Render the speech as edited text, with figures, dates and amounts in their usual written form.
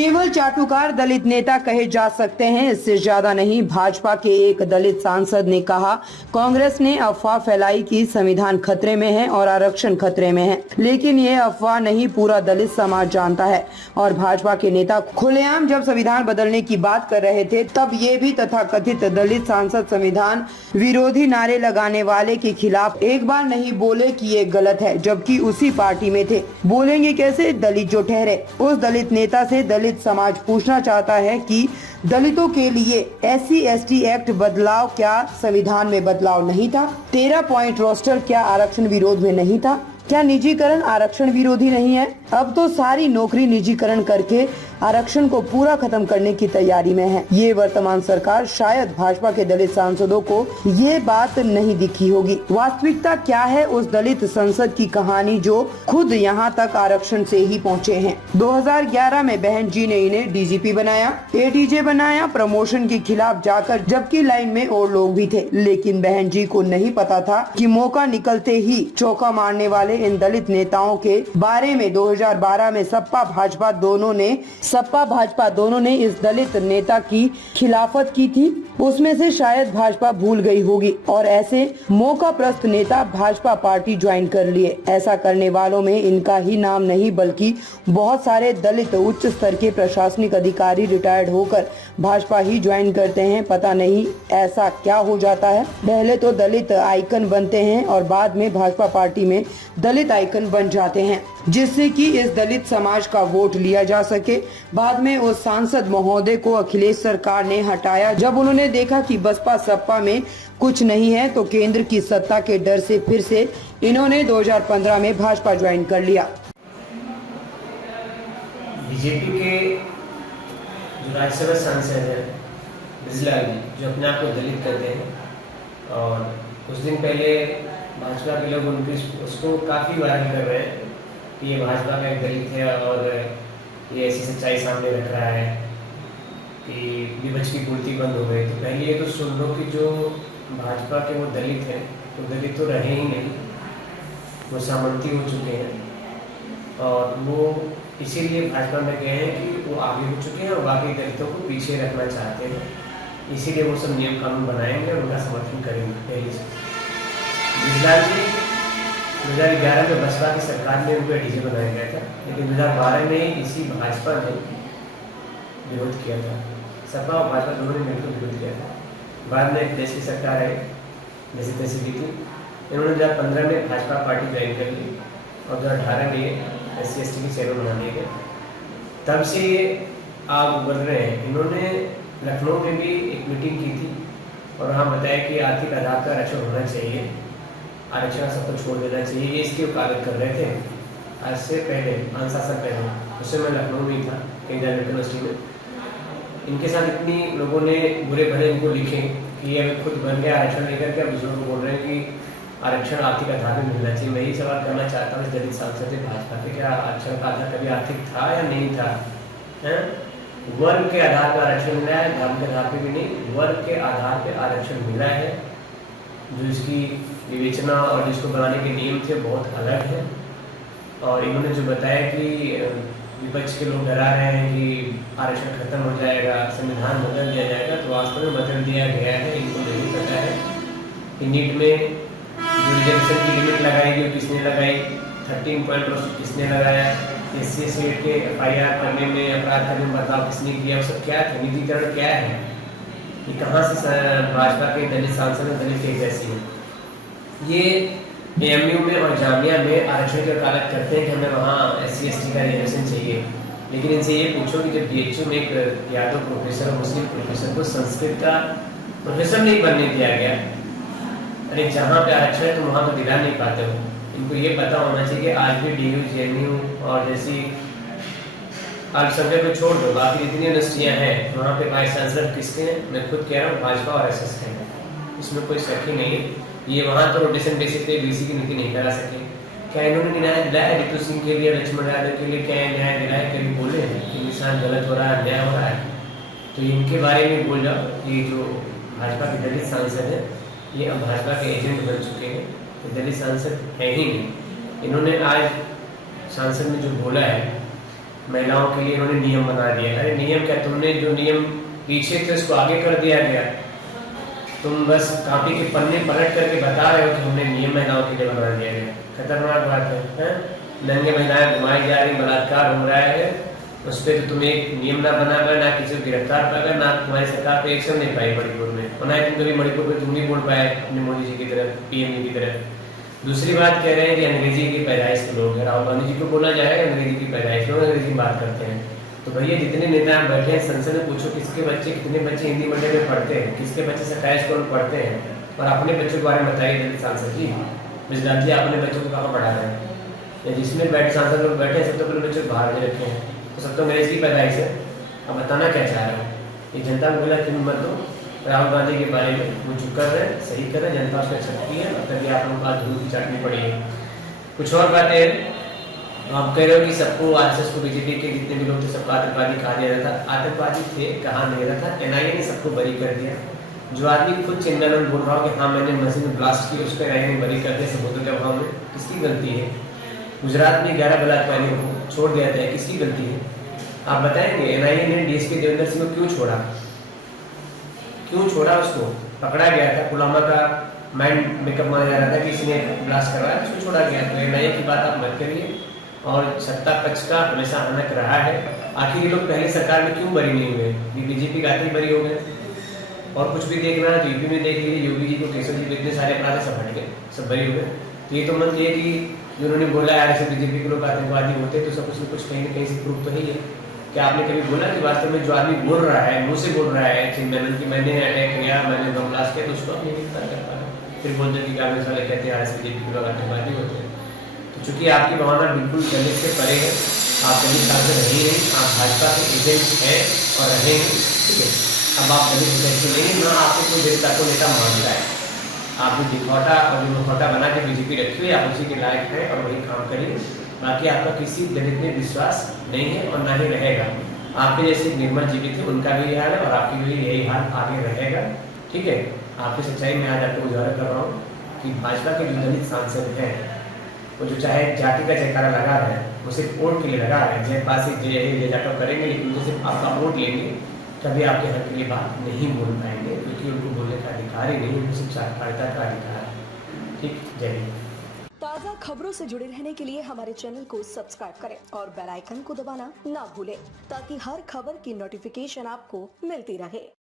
केवल चाटुकार दलित नेता कहे जा सकते हैं, इससे ज्यादा नहीं। भाजपा के एक दलित सांसद ने कहा, कांग्रेस ने अफवाह फैलाई कि संविधान खतरे में है और आरक्षण खतरे में है, लेकिन ये अफवाह नहीं, पूरा दलित समाज जानता है। और भाजपा के नेता खुलेआम जब संविधान बदलने की बात कर रहे थे, तब ये भी तथाकथित दलित सांसद संविधान विरोधी नारे लगाने वाले के खिलाफ एक बार नहीं बोले कि ये गलत है, जबकि उसी पार्टी में थे। बोलेंगे कैसे? दलित जो ठहरे। उस दलित नेता से दलित समाज पूछना चाहता है कि दलितों के लिए SC/ST एक्ट बदलाव क्या संविधान में बदलाव नहीं था? 13 पॉइंट रोस्टर क्या आरक्षण विरोध में नहीं था? क्या निजीकरण आरक्षण विरोधी नहीं है? अब तो सारी नौकरी निजीकरण करके आरक्षण को पूरा खत्म करने की तैयारी में है। ये वर्तमान सरकार, शायद भाजपा के दलित सांसदों को ये बात नहीं दिखी होगी। वास्तविकता क्या है उस दलित संसद की कहानी जो खुद यहाँ तक आरक्षण से ही पहुँचे हैं। 2011 में बहन जी ने इन्हें DGP बनाया, ADJ बनाया, प्रमोशन के खिलाफ जाकर, जबकि लाइन में और लोग भी थे। लेकिन बहन जी को नहीं पता था कि मौका निकलते ही चौका मारने वाले इन दलित नेताओं के बारे में 2012 में सपा भाजपा दोनों ने इस दलित नेता की खिलाफत की थी। उसमें से शायद भाजपा भूल गई होगी और ऐसे मौकाप्रस्त नेता भाजपा पार्टी ज्वाइन कर लिए। ऐसा करने वालों में इनका ही नाम नहीं, बल्कि बहुत सारे दलित उच्च स्तर के प्रशासनिक अधिकारी रिटायर्ड होकर भाजपा ही ज्वाइन करते हैं। पता नहीं ऐसा क्या हो जाता है, पहले तो दलित आइकन बनते हैं और बाद में भाजपा पार्टी में दलित आइकन बन जाते हैं, जिससे कि इस दलित समाज का वोट लिया जा सके। बाद में उस सांसद महोदय को अखिलेश सरकार ने हटाया जब उन्होंने देखा कि बसपा सपा में कुछ नहीं है, तो केंद्र की सत्ता के डर से फिर से इन्होंने 2015 में भाजपा ज्वाइन कर लिया। बीजेपी के जो राज्यसभा सांसद है ब्रिजलाल जी, जो अपने आप को दलित कहते हैं, और कुछ दिन पहले भाजपा के लोग उसको काफ़ी वायरल कर रहे हैं कि ये भाजपा का एक दलित है और ये ऐसी सच्चाई सामने रख रहा है कि विपक्ष की पूर्ति बंद हो गई। तो पहले ये तो सुन लो कि जो भाजपा के वो दलित हैं, वो दलित तो रहे ही नहीं, वो सामंती हो चुके हैं और वो इसीलिए भाजपा में गए हैं कि वो आगे हो चुके हैं और बाकी दलितों को पीछे रखना चाहते हैं। इसीलिए वो सब नियम कानून बनाएंगे और उनका समर्थन करेंगे। पहले से ब्रिजलाल जी 2011 में बसपा की सरकार में उनको ADJ बनाया गया था, लेकिन 2012 में इसी भाजपा ने विरोध किया था। सपा और भाजपा दोनों ने मिलकर विरोध किया था। बाद में देश की सरकार आई, जैसे तैसी भी थी। इन्होंने 2015 में भाजपा पार्टी ज्वाइन कर ली और 2018 में SC/ST की चेयरमैन बना दिए गए। तब से आगे बढ़ रहे हैं। इन्होंने लखनऊ में भी एक मीटिंग की थी और वहाँ बताया कि आर्थिक आधार पर आरक्षण होना चाहिए, आरक्षण सबको छोड़ देना चाहिए, ये इसकी वकालत कर रहे थे। आज से पहले 5-7 साल पहले, उससे मैं लखनऊ में था, केंद्रीय यूनिवर्सिटी में। इनके साथ इतनी लोगों ने बुरे भले इनको लिखे कि ये खुद बन गया आरक्षण लेकर के अब दूसरों को बोल रहे हैं कि आरक्षण आर्थिक आधार पर मिलना चाहिए। मैं यही सवाल करना चाहता हूँ इस दलित सांसद से भाजपा के, क्या आरक्षण का आधार कभी आर्थिक था या नहीं था? वर्ग के आधार पर आरक्षण मिला है, धर्म के आधार पर भी नहीं, वर्ग के आधार पर आरक्षण मिला है। जो इसकी विवेचना और जिसको बनाने के नियम थे बहुत अलग है। और इन्होंने जो बताया कि विपक्ष के लोग डरा रहे हैं कि आरक्षण खत्म हो जाएगा, संविधान बदल दिया जाएगा, तो वास्तव में बदल दिया गया है। इनको नहीं पता है कि नीट में जो रिजर्वेशन की लिमिट लगाई गई किसने लगाई, 13 पॉइंट किसने लगाया, SC/ST के FIR करने में, अपराध करने में बदलाव किसने किया, वो सब क्या है, निजीकरण क्या है, कि कहाँ से भाजपा के दलित सांसद दलित एक जैसी है। ये AMU में और जामिया में आरक्षण की वकालत करते हैं कि हमें वहाँ SC/ST का रिजर्वेशन चाहिए, लेकिन इनसे ये पूछो कि जब BHU में एक यादव प्रोफेसर और मुस्लिम प्रोफेसर को संस्कृत का प्रोफेसर नहीं बनने दिया गया, अरे जहाँ पे आरक्षण है तो वहाँ तो दिला नहीं पाते हो। इनको ये पता होना चाहिए कि आज भी DU, JNU और जैसी अल्पसंख्यक को छोड़ दो, बाकी जितनी यूनिवर्सिटियाँ हैं वहाँ पे वाइस चांसलर किसके हैं? मैं खुद कह रहा हूँ भाजपा और SS है, इसमें कोई शक ही नहीं है। ये वहाँ तो रोटेशन बेसिस पे BC की नीति नहीं करा सके। क्या इन्होंने न्याय दिलाया रितु सिंह के लिए, लक्ष्मण यादव के लिए? क्या न्याय दिलाया? कभी बोले कि निशान गलत हो रहा है, अन्याय हो रहा है? तो इनके बारे में बोल जाओ। ये जो भाजपा के दलित सांसद है, ये अब भाजपा के एजेंट बन चुके हैं, तो दलित सांसद है ही नहीं। इन्होंने आज सांसद ने जो बोला है महिलाओं के लिए उन्होंने नियम बना दिया। अरे नियम क्या, तुमने जो नियम पीछे थे उसको आगे कर दिया गया। तुम बस कॉपी के पन्ने पलट करके बता रहे हो कि हमने नियम महिलाओं के लिए बना दिया गया। खतरनाक बात है? नंगे महिलाएं घुमाई जा रही, बलात्कार हो रहा है, उस पर तो तुम एक नियम ना बना पाए, ना किसी को गिरफ्तार पाएगा, ना तुम्हारी सरकार पे एक्शन नहीं पाई मणिपुर में, और ना तुम कभी मणिपुर पे तुम नहीं बोल पाए अपने मोदी जी की तरह, पीएम जी की तरह। दूसरी बात कह रहे हैं कि अंग्रेजी की पैदाइश के लोग हैं। राहुल गांधी जी को बोला जाएगा अंग्रेजी की पैदाइश, लोग अंग्रेजी में बात करते हैं। तो भैया जितने नेता बैठे हैं संसद में, पूछो किसके बच्चे, कितने बच्चे हिंदी मीडियम में पढ़ते हैं, किसके बच्चे सरकारी स्कूल में पढ़ते हैं, और अपने बच्चों के बारे में बताइए दलित सांसद जी, बिजलाल जी अपने बच्चों को कहाँ पढ़ा रहे हैं? या जिसमें बैठे सांसद लोग बैठे हैं सब तो अपने बच्चों को बाहर दे रखे हैं, तो सब तो अंग्रेज की पैदाइश है। अब बताना क्या चाह रहे हो? ये जनता को बोला क्यों मत दो। राहुल गांधी के बारे में वो जो कर रहे हैं सही कर रहे हैं, जनता उसको एक्सेप्ट की है, तभी आप लोगों को धूल की चाटनी पड़ेगी। कुछ और बातें आप कह रहे हो कि सबको आरएसएस को, बीजेपी के जितने भी लोग थे सबको आतंकवादी कहा जा रहा था। आतंकवादी थे कहा नहीं रहा था, एनआईए ने सबको बरी कर दिया। जो आदमी खुद चिंतन बोल रहा हो कि हाँ मैंने मस्जिद में ब्लास्ट किया, उसको एनआईए ने बरी कर दिया समुद्र के अभाव में, किसकी गलती है? गुजरात में 11 बलात्कारियों को छोड़ दिया था, किसकी गलती है? आप बताएंगे एनआईए ने डीएसपी देवेंद्र सिंह को क्यों छोड़ा? क्यों छोड़ा? उसको पकड़ा गया था, पुलवामा का माइंड मेकअप माना जा रहा था कि इसने ब्लास्ट करवाया, उसको छोड़ा गया। तो एनआईए की बात आप मत करिए, और सत्ता पक्ष का हमेशा हनक रहा है। आखिर ये लोग पहले सरकार में क्यों बरी नहीं हुए? ये बीजेपी का ही बरी हो गए। और कुछ भी देखना है तो यूपी में देख लीजिए, योगी जी को, केशव जी को, इतने सारे अपराध सब हट गए, सब बरी हो गए। तो ये तो मन ये कि जो उन्होंने बोला यार ऐसे बीजेपी के लोग आतंकवादी होते, तो सब कुछ न कुछ कहीं न कहीं से प्रूफ तो ही है। क्या आपने कभी बोला कि वास्तव में जो आदमी बोल रहा है, मुंह से बोल रहा है चिंतन कि मैंने अटैक किया, मैंने बम ब्लास्ट किया, तो उसको आप नहीं गिरफ्तार कर पा रहे? फिर बोलते कि कांग्रेस वाले कहते हैं ऐसे बीजेपी के लोग आतंकवादी होते हैं। तो चूंकि आपकी भावना बिल्कुल दलित से परे है, आप दलित सांसद रही नहीं, आप भाजपा के एजेंट हैं और रहेंगे, ठीक है? अब आप दलित व्यक्ति नहीं, ना आपको कोई दलित को नेता मानता है। आप जो दिखौटा और जो मुखौटा बना के बीजेपी रखी हुई, आप उसी के लायक हैं और वही काम करिए। बाकी आपका किसी दलित में विश्वास नहीं है और ना ही रहेगा। आपके जैसे निर्मल जीवी थे उनका भी हाल है और आपकी भी यही हाल आगे रहेगा, ठीक है? आपकी सच्चाई में आज आपको उजागर कर रहा हूँ कि भाजपा के जो दलित सांसद हैं वो जो चाहे जाति का जयकारा लगा रहे हैं, वो सिर्फ वोट के लिए लगा रहे हैं, जय पासी जय जाटव करेंगे, लेकिन वो सिर्फ आपका वोट लेंगे, कभी आपके हक के लिए बात नहीं बोल पाएंगे, क्योंकि उनको बोलने का अधिकार ही नहीं, उनको सिर्फ साक्षरता का अधिकार है। ठीक, जय हिंद। ताज़ा खबरों से जुड़े रहने के लिए हमारे चैनल को सब्सक्राइब करें और बेल आइकन को दबाना ना भूलें, ताकि हर खबर की नोटिफिकेशन आपको मिलती रहे।